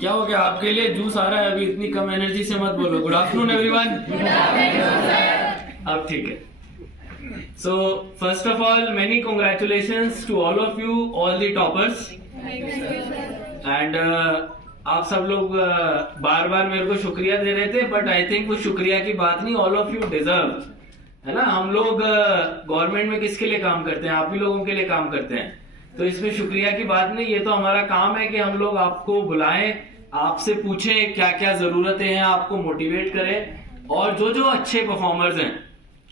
क्या हो गया आपके लिए जूस आ रहा है अभी, इतनी कम एनर्जी से मत बोलो। Good afternoon everyone. अब ठीक है। So first of all many congratulations to all of you, all the toppers. And आप सब लोग बार बार मेरे को शुक्रिया दे रहे थे, बट आई थिंक वो शुक्रिया की बात नहीं, ऑल ऑफ यू डिजर्व, है ना। हम लोग गवर्नमेंट में किसके लिए काम करते हैं? आप ही लोगों के लिए काम करते हैं, तो इसमें शुक्रिया की बात नहीं। ये तो हमारा काम है कि हम लोग आपको बुलाएं, आपसे पूछें क्या क्या जरूरतें हैं, आपको मोटिवेट करें, और जो जो अच्छे परफॉर्मर्स हैं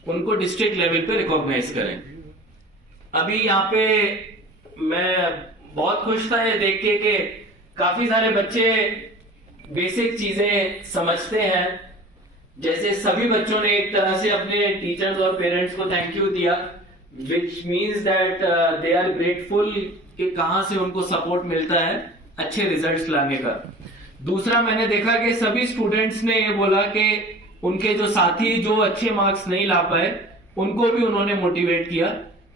उनको डिस्ट्रिक्ट लेवल पे रिकॉग्नाइज करें। अभी यहाँ पे मैं बहुत खुश था ये देख के कि काफी सारे बच्चे बेसिक चीजें समझते हैं। जैसे सभी बच्चों ने एक तरह से अपने टीचर्स और पेरेंट्स को थैंक यू दिया, which means that they are grateful कि कहां से उनको सपोर्ट मिलता है अच्छे रिजल्ट्स लाने का। दूसरा, मैंने देखा कि सभी स्टूडेंट्स ने ये बोला कि उनके जो साथी जो अच्छे मार्क्स नहीं ला पाए उनको भी उन्होंने मोटिवेट किया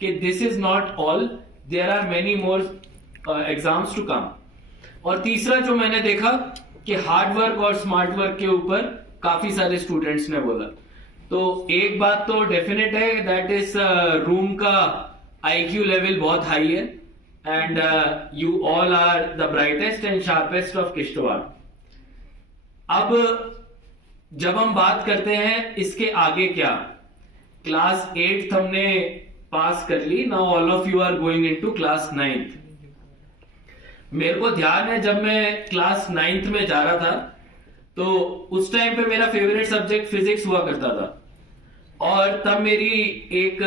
कि this is not all, there are many more exams to come. और तीसरा जो मैंने देखा कि हार्ड वर्क और स्मार्ट वर्क के ऊपर काफी सारे स्टूडेंट्स ने बोला। तो एक बात तो डेफिनेट है, दैट इज रूम का आईक्यू लेवल बहुत हाई है, and you all are the brightest and sharpest of Kishtwar. अब जब हम बात करते हैं इसके आगे क्या, क्लास 8th हमने पास कर ली, now all of you are going into class 9th। मेरे को ध्यान है जब मैं क्लास 9th में जा रहा था तो उस टाइम पे मेरा फेवरेट सब्जेक्ट फिजिक्स हुआ करता था, और तब मेरी एक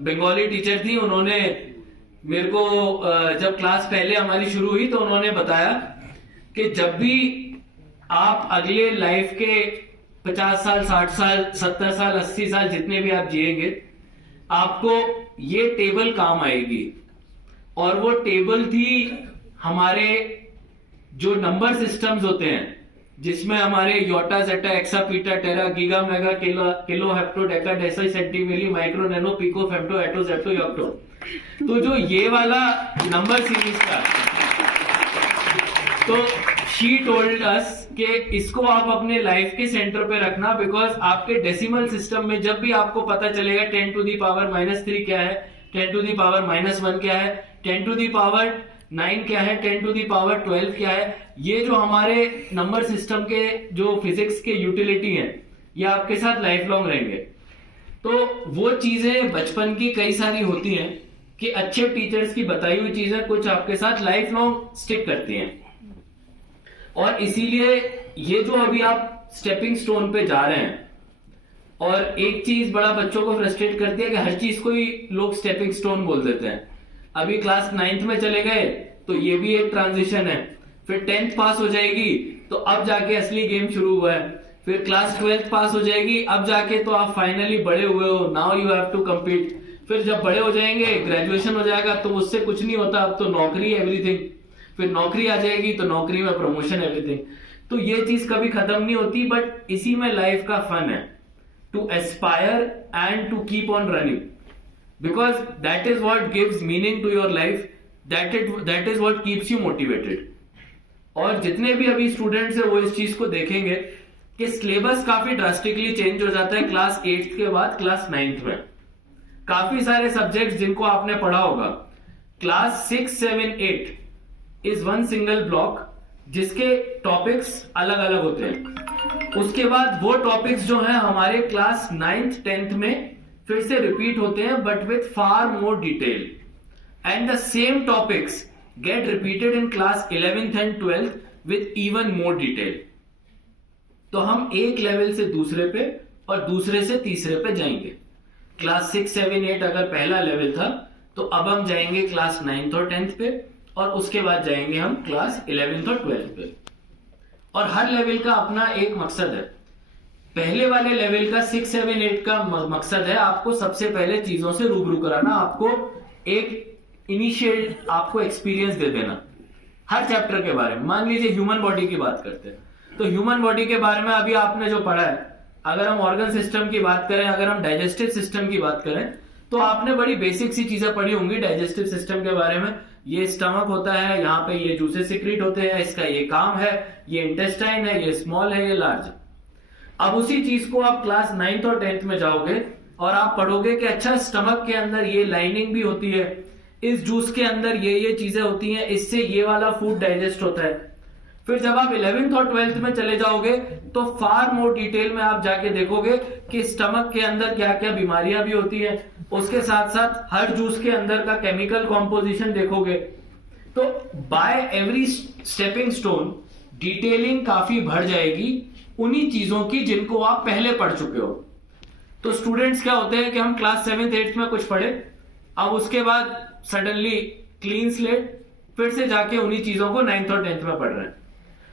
बंगाली टीचर थी, उन्होंने मेरे को जब क्लास पहले हमारी शुरू हुई तो उन्होंने बताया कि जब भी आप अगले लाइफ के 50 साल 60 साल 70 साल 80 साल जितने भी आप जिएंगे, आपको ये टेबल काम आएगी। और वो टेबल थी हमारे जो नंबर सिस्टम्स होते हैं, जिसमें हमारे Yotta zetta exa peta tera giga mega kilo hecto deka deci centi milli micro nano pico femto atto zepto yocto. तो जो ये वाला नंबर सीरीज था, तो शी टोल्ड अस कि इसको आप अपने लाइफ के सेंटर पे रखना, बिकॉज आपके डेसिमल सिस्टम में जब भी आपको पता चलेगा 10 टू दी पावर -3 क्या है, 10 टू दी पावर -1 क्या है, 10 टू दी पावर 9 क्या है, 10 टू दी पावर 12 क्या है, ये जो हमारे नंबर सिस्टम के जो फिजिक्स के यूटिलिटी हैं, ये आपके साथ लाइफ लॉन्ग रहेंगे। तो वो चीजें बचपन की कई सारी होती हैं कि अच्छे टीचर्स की बताई हुई चीजें कुछ आपके साथ लाइफ लॉन्ग स्टिक करती हैं, और इसीलिए ये जो अभी आप स्टेपिंग स्टोन पे जा रहे हैं, और एक चीज बड़ा बच्चों को फ्रस्ट्रेट करती है कि हर चीज को ही लोग स्टेपिंग स्टोन बोल देते हैं। अभी क्लास 9th में चले गए तो ये भी एक ट्रांजिशन है, फिर 10th पास हो जाएगी तो अब जाके असली गेम शुरू हुआ है, फिर क्लास 12th पास हो जाएगी, अब जाके तो आप फाइनली बड़े हुए हो, now you have to compete. फिर जब बड़े हो जाएंगे, ग्रेजुएशन हो जाएगा, तो उससे कुछ नहीं होता, अब तो नौकरी एवरीथिंग, फिर नौकरी आ जाएगी तो नौकरी में प्रमोशन एवरीथिंग। तो ये चीज कभी खत्म नहीं होती, बट इसी में लाइफ का फन है, to aspire and to keep on running, because that is what gives meaning to your life, that is what keeps you motivated। और जितने भी अभी स्टूडेंट्स हैं वो इस चीज को देखेंगे कि सिलेबस काफी ड्रास्टिकली चेंज हो जाता है क्लास 8th के बाद क्लास 9th में। काफी सारे सब्जेक्ट्स जिनको आपने पढ़ा होगा, class 6, 7, 8 is one single block जिसके टॉपिक्स अलग अलग होते हैं। उसके बाद वो टॉपिक्स जो है हमारे क्लास 9th 10th में फिर से रिपीट होते हैं, but with far more detail, and the same topics get repeated in class 11th and 12th with even more detail. तो हम एक लेवल से दूसरे पे और दूसरे से तीसरे पे जाएंगे। क्लास 6, 7, 8 अगर पहला लेवल था, तो अब हम जाएंगे क्लास 9th और 10th पे, और उसके बाद जाएंगे हम क्लास 11th और 12th पे। और हर लेवल का अपना एक मकसद है। पहले वाले लेवल का 6, 7, 8 का मकसद है आपको सबसे पहले चीजों से रूबरू कराना, आपको एक इनिशियल आपको एक्सपीरियंस दे देना हर चैप्टर के बारे में। मान लीजिए ह्यूमन बॉडी की बात करते हैं, तो ह्यूमन बॉडी के बारे में अभी आपने जो पढ़ा है, अगर हम ऑर्गन सिस्टम की बात करें, अगर हम डाइजेस्टिव सिस्टम की बात करें, तो आपने बड़ी बेसिक सी चीजें पढ़ी होंगी डाइजेस्टिव सिस्टम के बारे में। ये स्टमक होता है, यहाँ पे ये जूसेस सिक्रीट होते हैं, इसका ये काम है, ये इंटेस्टाइन है, ये स्मॉल है, ये लार्ज है। अब उसी चीज को आप क्लास 9th और 10th में जाओगे और आप पढ़ोगे कि अच्छा स्टमक के अंदर ये लाइनिंग भी होती है, इस जूस के अंदर ये चीजें होती हैं, इससे ये वाला फूड डाइजेस्ट होता है। फिर जब आप 11th और 12th में चले जाओगे तो फार मोर डिटेल में आप जाके देखोगे कि स्टमक के अंदर क्या क्या बीमारियां भी होती हैं, उसके साथ साथ हर जूस के अंदर का केमिकल कॉम्पोजिशन देखोगे। तो by every stepping stone detailing काफी बढ़ जाएगी उन्हीं चीजों की जिनको आप पहले पढ़ चुके हो। तो स्टूडेंट्स क्या होते हैं कि हम क्लास 7th 8th में कुछ पढ़े, अब उसके बाद सडनली क्लीन स्लेट फिर से जाके उन्हीं चीजों को 9th और 10th में पढ़ रहे हैं।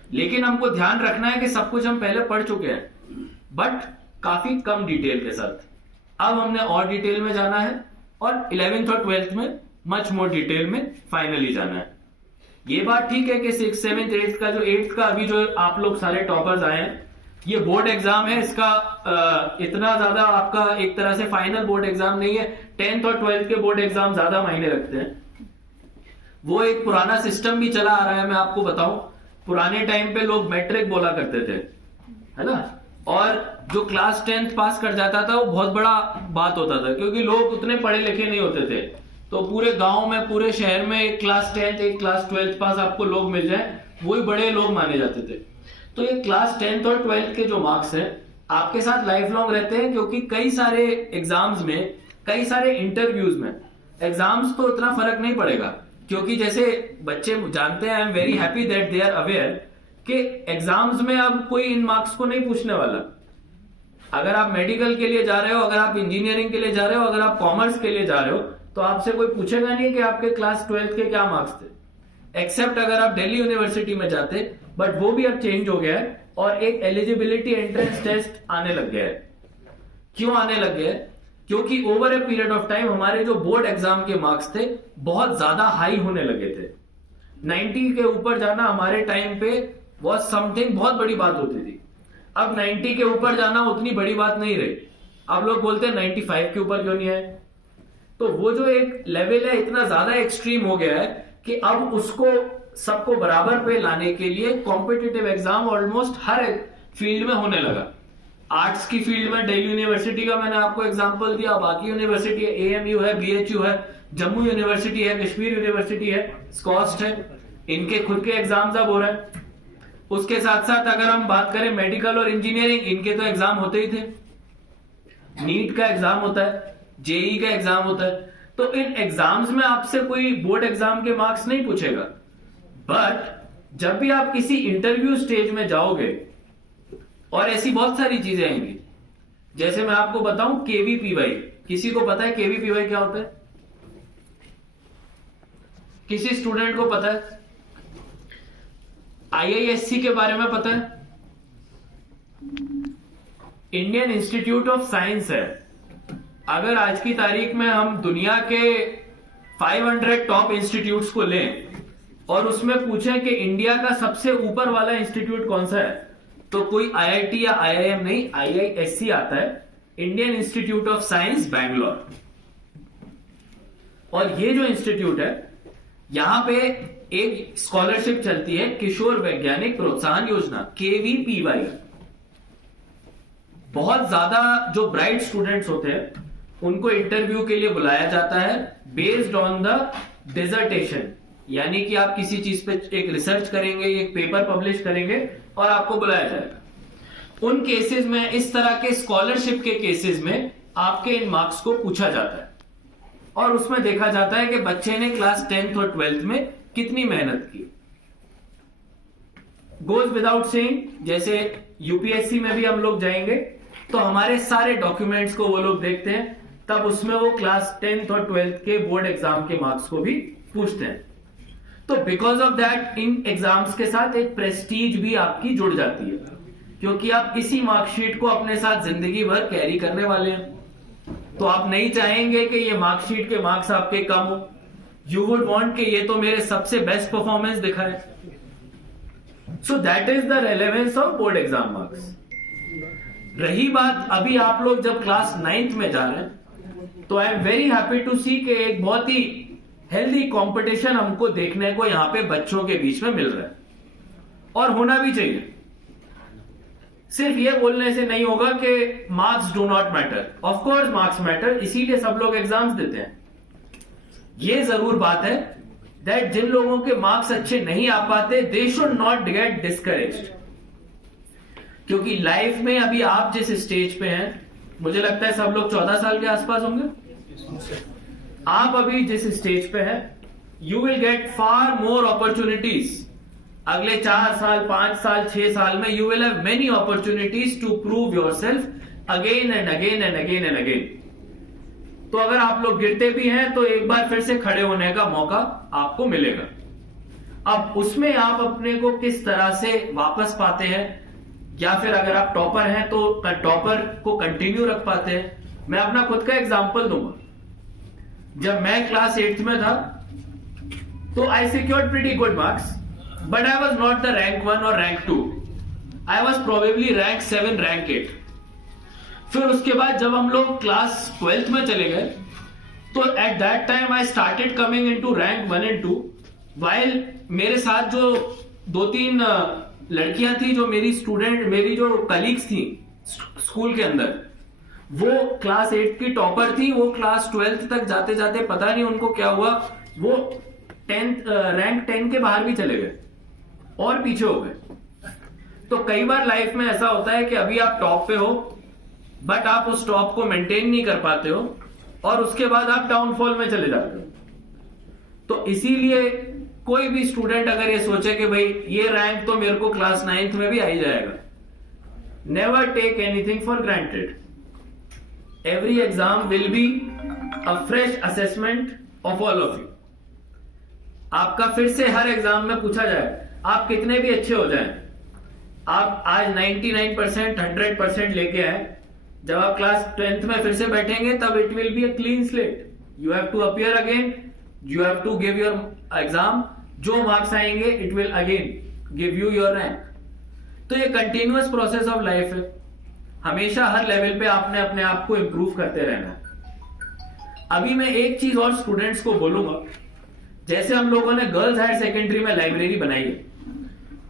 लेकिन हमको ध्यान रखना है कि सब कुछ हम पहले पढ़ चुके हैं, बट काफी कम डिटेल के साथ। अब हमने और डिटेल में जाना है और 11th और 12th में मच मोर डिटेल में फाइनली जाना है। ये बात ठीक है कि 6th 7th 8th का जो 8th का अभी जो आप लोग सारे टॉपर्स आए हैं, ये बोर्ड एग्जाम है, इसका इतना ज्यादा आपका एक तरह से फाइनल बोर्ड एग्जाम नहीं है। 10th और 12th के बोर्ड एग्जाम ज्यादा मायने रखते हैं। वो एक पुराना सिस्टम भी चला आ रहा है। मैं आपको बताऊं, पुराने टाइम पे लोग मैट्रिक बोला करते थे, है ना, और जो क्लास 10th पास कर जाता था वो बहुत बड़ा बात होता था, क्योंकि लोग उतने पढ़े लिखे नहीं होते थे। तो पूरे गांव में, पूरे शहर में एक क्लास 10th एक क्लास 12th पास आपको लोग मिल जाए, वही बड़े लोग माने जाते थे। तो ये क्लास 10th और 12th के जो मार्क्स हैं आपके साथ लाइफ लॉन्ग रहते हैं, क्योंकि कई सारे एग्जाम्स में, कई सारे इंटरव्यूज में, एग्जाम्स तो इतना फर्क नहीं पड़ेगा, क्योंकि जैसे बच्चे जानते हैं, I am very happy that they are aware कि एग्जाम्स में अब कोई इन मार्क्स को नहीं पूछने वाला। अगर आप मेडिकल के लिए जा रहे हो, अगर आप इंजीनियरिंग के लिए जा रहे हो, अगर आप कॉमर्स के लिए जा रहे हो, तो आपसे कोई पूछेगा नहीं कि आपके क्लास 12th के क्या मार्क्स थे, एक्सेप्ट अगर आप दिल्ली यूनिवर्सिटी में जाते, बट वो भी अब चेंज हो गया है और एक एलिजिबिलिटी एंट्रेंस टेस्ट आने लग गया है। क्यों आने लग गया है? क्योंकि over a period of time हमारे जो बोर्ड एग्जाम के मार्क्स थे बहुत ज्यादा हाई होने लगे थे। 90 के ऊपर जाना हमारे टाइम पे वॉज समथिंग, बहुत बड़ी बात होती थी। अब 90 के ऊपर जाना उतनी बड़ी बात नहीं रही। अब लोग बोलते हैं 95 के ऊपर क्यों नहीं आए। तो वो जो एक लेवल है इतना ज्यादा एक्सट्रीम हो गया है कि अब उसको सबको बराबर पे लाने के लिए कॉम्पिटिटिव एग्जाम ऑलमोस्ट हर फील्ड में होने लगा। आर्ट्स की फील्ड में दिल्ली यूनिवर्सिटी का मैंने आपको एग्जांपल दिया, बाकी यूनिवर्सिटी AMU है, BHU है, जम्मू यूनिवर्सिटी है, कश्मीर यूनिवर्सिटी है, स्कॉस्ट है, इनके खुद के एग्जाम्स अब हो रहे हैं। उसके साथ साथ अगर हम बात करें मेडिकल और इंजीनियरिंग, इनके तो एग्जाम होते ही थे। नीट का एग्जाम होता है, JEE का एग्जाम होता है। तो इन एग्जाम्स में आपसे कोई बोर्ड एग्जाम के मार्क्स नहीं पूछेगा, बट जब भी आप किसी इंटरव्यू स्टेज में जाओगे और ऐसी बहुत सारी चीजें आएंगी, जैसे मैं आपको बताऊं KVPY, किसी को पता है KVPY क्या होता है? किसी स्टूडेंट को पता है? IISc के बारे में पता है? इंडियन इंस्टीट्यूट ऑफ साइंस है। अगर आज की तारीख में हम दुनिया के 500 टॉप इंस्टीट्यूट्स को लें और उसमें पूछें कि इंडिया का सबसे ऊपर वाला इंस्टीट्यूट कौन सा है, तो कोई IIT या IIM नहीं, IISc आता है, Indian institute of science Bangalore. और ये जो इंस्टीट्यूट है, यहां पे एक स्कॉलरशिप चलती है, किशोर वैज्ञानिक प्रोत्साहन योजना, KVPY। बहुत ज्यादा जो ब्राइट स्टूडेंट्स होते हैं उनको इंटरव्यू के लिए बुलाया जाता है बेस्ड ऑन द डिसर्टेशन, यानी कि आप किसी चीज पे एक रिसर्च करेंगे, एक पेपर पब्लिश करेंगे और आपको बुलाया जाएगा। उन केसेस में, इस तरह के स्कॉलरशिप के केसेस में आपके इन मार्क्स को पूछा जाता है और उसमें देखा जाता है कि बच्चे ने क्लास 10th और 12th में कितनी मेहनत की। गोज विदाउट सेइंग, जैसे UPSC में भी हम लोग जाएंगे तो हमारे सारे डॉक्यूमेंट्स को वो लोग देखते हैं, तब उसमें वो क्लास 10th और 12th के बोर्ड एग्जाम के मार्क्स को भी पूछते हैं। तो because of that in exams के साथ एक प्रेस्टीज भी आपकी जुड़ जाती है, क्योंकि आप इसी मार्कशीट को अपने साथ जिंदगी भर कैरी करने वाले हैं। तो आप नहीं चाहेंगे कि ये मार्कशीट के मार्क्स आपके कम हो। यू वुड वांट कि ये तो मेरे सबसे बेस्ट परफॉर्मेंस दिखाए। So that is the relevance of board exam marks. रही बात अभी आप लोग जब क्लास 9th में जा रहे हैं, तो I am very happy to see कि एक बहुत ही हेल्दी कंपटीशन हमको देखने को यहां पे बच्चों के बीच में मिल रहा है, और होना भी चाहिए। सिर्फ ये बोलने से नहीं होगा कि marks do not matter. Of course marks matter, इसीलिए सब लोग एग्जाम्स देते हैं। ये जरूर बात है दैट जिन लोगों के मार्क्स अच्छे नहीं आ पाते, they should not gate discouraged, क्योंकि लाइफ में अभी आप जिस स्टेज पे हैं, मुझे लगता है सब लोग 14 साल के आसपास होंगे। आप अभी जिस स्टेज पे हैं, you will get far more opportunities. अगले 4 साल, 5 साल, 6 साल में you will have many opportunities to prove yourself again and again and again and again. तो अगर आप लोग गिरते भी हैं तो एक बार फिर से खड़े होने का मौका आपको मिलेगा। अब उसमें आप अपने को किस तरह से वापस पाते हैं, या फिर अगर आप टॉपर हैं तो टॉपर को कंटिन्यू रख पाते हैं। मैं अपना खुद का एग्जांपल दूंगा। जब मैं क्लास 8th में था तो I secured pretty good marks, but I was not the rank 1 और rank 2। I was probably rank 7, rank 8। फिर उसके बाद जब हम लोग क्लास 12th में चले गए तो at that time I started coming into rank 1 and 2, while मेरे साथ जो 2-3 लड़कियां थी, जो मेरी जो कलीग्स थी स्कूल के अंदर, वो क्लास 8 की टॉपर थी। वो क्लास 12th तक जाते जाते पता नहीं उनको क्या हुआ, वो रैंक 10 के बाहर भी चले गए और पीछे हो गए। तो कई बार लाइफ में ऐसा होता है कि अभी आप टॉप पे हो, बट आप उस टॉप को मेंटेन नहीं कर पाते हो, और उसके बाद आप डाउनफॉल में चले जाते हो। तो इसीलिए कोई भी स्टूडेंट अगर ये सोचे कि भाई ये रैंक तो मेरे को क्लास 9th में भी आ ही जाएगा, never take anything for granted. Every exam will be a fresh assessment of all of you. आपका फिर से हर एग्जाम में पूछा जाए, आप कितने भी अच्छे हो जाएं, आप आज 99%, 100% लेके आए, जब आप क्लास 10th में फिर से बैठेंगे तब it will be a clean slate. You have to appear again, you have to give your exam. जो मार्क्स आएंगे it will again give you your rank. तो ये कंटिन्यूअस प्रोसेस ऑफ लाइफ है। हमेशा हर लेवल पे आपने अपने आप को इंप्रूव करते रहना है। अभी मैं एक चीज और स्टूडेंट्स को बोलूंगा, जैसे हम लोगों ने गर्ल्स हायर सेकेंडरी में लाइब्रेरी बनाई है,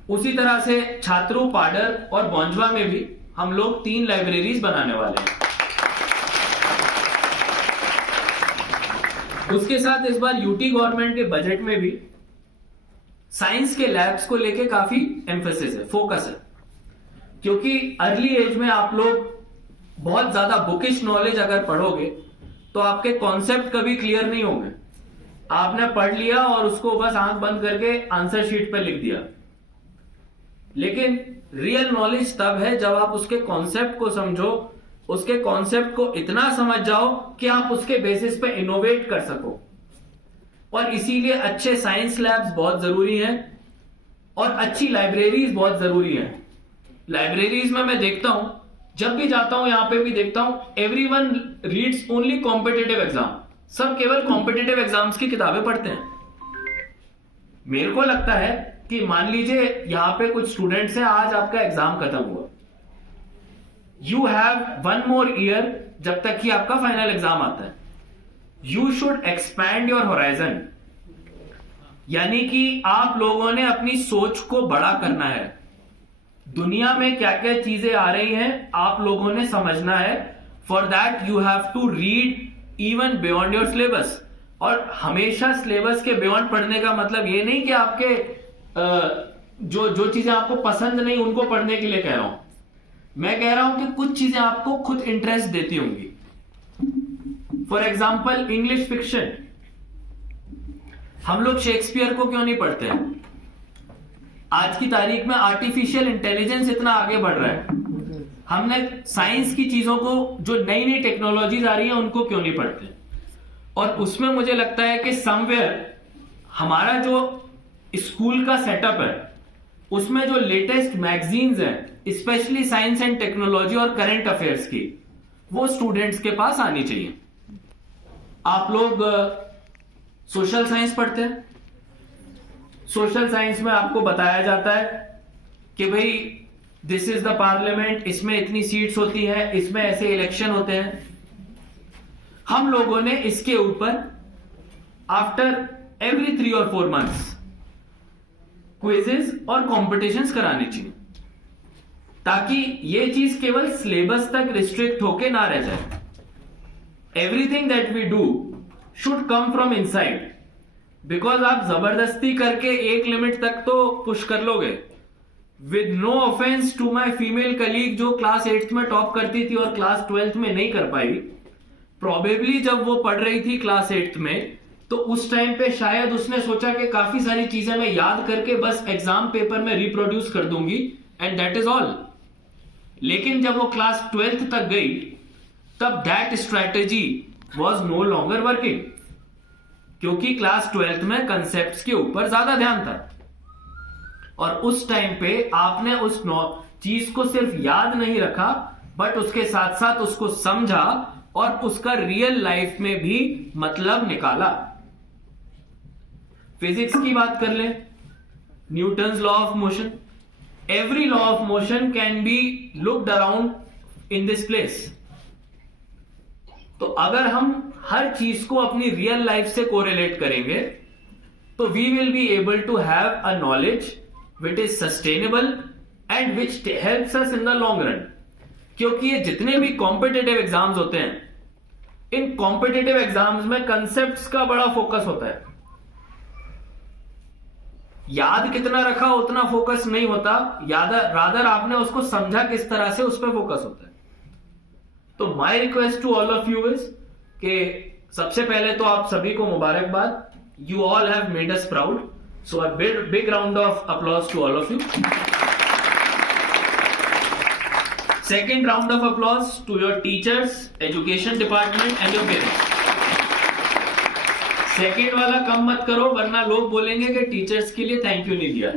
उसी तरह से छात्रों, पाडर और बौंजवा में भी हम लोग 3 लाइब्रेरीज बनाने वाले हैं। उसके साथ इस बार यूटी गवर्नमेंट के बजट में भी साइंस के लैब्स को लेके काफी एम्फेसिस है, फोकस है, क्योंकि अर्ली एज में आप लोग बहुत ज्यादा बुकिश नॉलेज अगर पढ़ोगे तो आपके कॉन्सेप्ट कभी क्लियर नहीं होंगे। आपने पढ़ लिया और उसको बस आंख बंद करके आंसर शीट पर लिख दिया, लेकिन रियल नॉलेज तब है जब आप उसके कॉन्सेप्ट को समझो, उसके कॉन्सेप्ट को इतना समझ जाओ कि आप उसके बेसिस पे इनोवेट कर सको। और इसीलिए अच्छे साइंस लैब्स बहुत जरूरी हैं और अच्छी लाइब्रेरीज बहुत जरूरी हैं। लाइब्रेरीज में मैं देखता हूं, जब भी जाता हूं, यहां पे भी देखता हूं, everyone reads only competitive exam. सब केवल कॉम्पिटिटिव एग्जाम्स की किताबें पढ़ते हैं। मेरे को लगता है कि मान लीजिए यहां पे कुछ स्टूडेंट्स हैं, आज आपका एग्जाम खत्म हुआ, यू हैव 1 more ईयर जब तक कि आपका फाइनल एग्जाम आता है। You should expand your horizon, यानी कि आप लोगों ने अपनी सोच को बड़ा करना है। दुनिया में क्या क्या चीजें आ रही हैं आप लोगों ने समझना है। For that you have to read even beyond your syllabus. और हमेशा सिलेबस के बियॉन्ड पढ़ने का मतलब ये नहीं कि आपके जो चीजें आपको पसंद नहीं उनको पढ़ने के लिए कह रहा हूं। मैं कह रहा हूं कि कुछ चीजें आपको खुद इंटरेस्ट देती होंगी। फॉर एग्जाम्पल इंग्लिश फिक्शन, हम लोग शेक्सपियर को क्यों नहीं पढ़ते हैं? आज की तारीख में आर्टिफिशियल इंटेलिजेंस इतना आगे बढ़ रहा है, हमने साइंस की चीजों को, जो नई नई टेक्नोलॉजीज आ रही हैं, उनको क्यों नहीं पढ़ते? और उसमें मुझे लगता है कि समवेयर हमारा जो स्कूल का सेटअप है, उसमें जो लेटेस्ट मैगजीन्स हैं, स्पेशली साइंस एंड टेक्नोलॉजी और करंट अफेयर्स की, वो स्टूडेंट्स के पास आनी चाहिए। आप लोग सोशल साइंस पढ़ते हैं, सोशल साइंस में आपको बताया जाता है कि भाई दिस इज द पार्लियामेंट, इसमें इतनी सीट्स होती हैं, इसमें ऐसे इलेक्शन होते हैं। हम लोगों ने इसके ऊपर आफ्टर एवरी 3 और 4 मंथ्स क्विजेस और कॉम्पिटिशन्स कराने चाहिए, ताकि ये चीज केवल सिलेबस तक रिस्ट्रिक्ट होके ना रह जाए. Everything that we do should come from inside, because आप जबरदस्ती करके एक लिमिट तक तो पुश कर लोगे. With no offence to my female colleague जो क्लास 8th में टॉप करती थी और क्लास 12th में नहीं कर पाई, प्रोबेबली जब वो पढ़ रही थी क्लास 8th में, तो उस टाइम पे शायद उसने सोचा कि काफी सारी चीजें मैं याद करके बस एग्जाम पेपर में रिप्रोड्यूस कर दूंगी एंड दैट इज ऑल. लेकिन जब वो क्लास 12th तक गई, तब that strategy was no longer working, क्योंकि क्लास 12th में कंसेप्ट्स के ऊपर ज्यादा ध्यान था. और उस टाइम पे आपने उस चीज को सिर्फ याद नहीं रखा, बट उसके साथ साथ उसको समझा और उसका रियल लाइफ में भी मतलब निकाला. फिजिक्स की बात कर लें, Newton's law of motion. Every law of motion can be looked around in this place. तो अगर हम हर चीज को अपनी रियल लाइफ से कोरिलेट करेंगे, तो we will be able to have a knowledge which is sustainable and which helps us in the long run. क्योंकि ये जितने भी कॉम्पिटिटिव एग्जाम्स होते हैं, इन कॉम्पिटिटिव एग्जाम्स में कंसेप्ट्स का बड़ा फोकस होता है. याद कितना रखा उतना फोकस नहीं होता, रादर आपने उसको समझा किस तरह से, उस पर फोकस होता है. तो my request to all of you is कि सबसे पहले तो आप सभी को मुबारकबाद. You all have made us proud, so a big round of applause to all of you. Second round of applause to your teachers, education department and your parents. Second वाला कम मत करो, वरना लोग बोलेंगे कि टीचर्स के लिए थैंक यू नहीं दिया.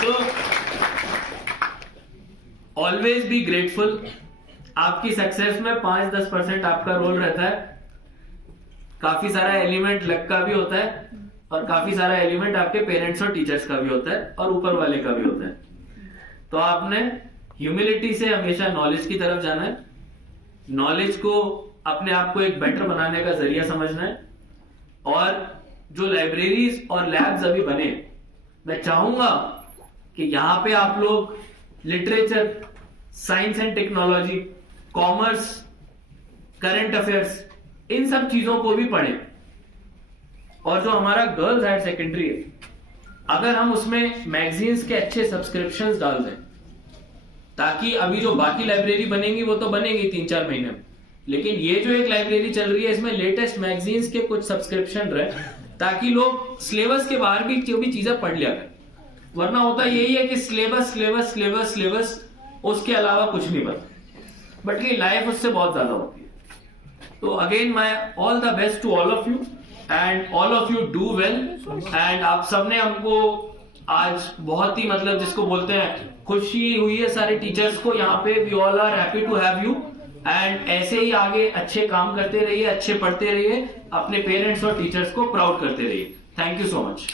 So always be grateful. आपकी सक्सेस में 5-10% आपका रोल रहता है. काफी सारा एलिमेंट लक का भी होता है और काफी सारा एलिमेंट आपके पेरेंट्स और टीचर्स का भी होता है और ऊपर वाले का भी होता है. तो आपने ह्यूमिलिटी से हमेशा नॉलेज की तरफ जाना है. नॉलेज को अपने आप को एक बेटर बनाने का जरिया समझना है. और जो लाइब्रेरीज और लैब्स अभी बने, मैं चाहूंगा कि यहां पे आप लोग literature, science and technology, commerce, current affairs, इन सब चीजों को भी पढ़ें. और जो हमारा गर्ल्स हायर सेकेंडरी है, अगर हम उसमें मैगजीन्स के अच्छे सब्सक्रिप्शंस डाल दें, ताकि अभी जो बाकी लाइब्रेरी बनेंगी वो तो बनेगी 3-4 महीने में, लेकिन ये जो एक लाइब्रेरी चल रही है इसमें लेटेस्ट मैगजीन्स के कुछ सब्सक्रिप्शन रहे, ताकि लोग सिलेबस के बाहर भी जो भी चीजें पढ़ लिया करें. वरना होता यही है कि सिलेबस सिलेबस सिलेबस सिलेबस, उसके अलावा कुछ नहीं पता, बट ये लाइफ उससे बहुत ज्यादा होती है. तो again my all the best to all of you and all of you do well. And आप सबने हमको आज बहुत ही मतलब जिसको बोलते हैं खुशी हुई है सारे टीचर्स को यहाँ पे. We all are happy to have you एंड ऐसे ही आगे अच्छे काम करते रहिए, अच्छे पढ़ते रहिए, अपने पेरेंट्स और टीचर्स को प्राउड करते रहिए. Thank you so much.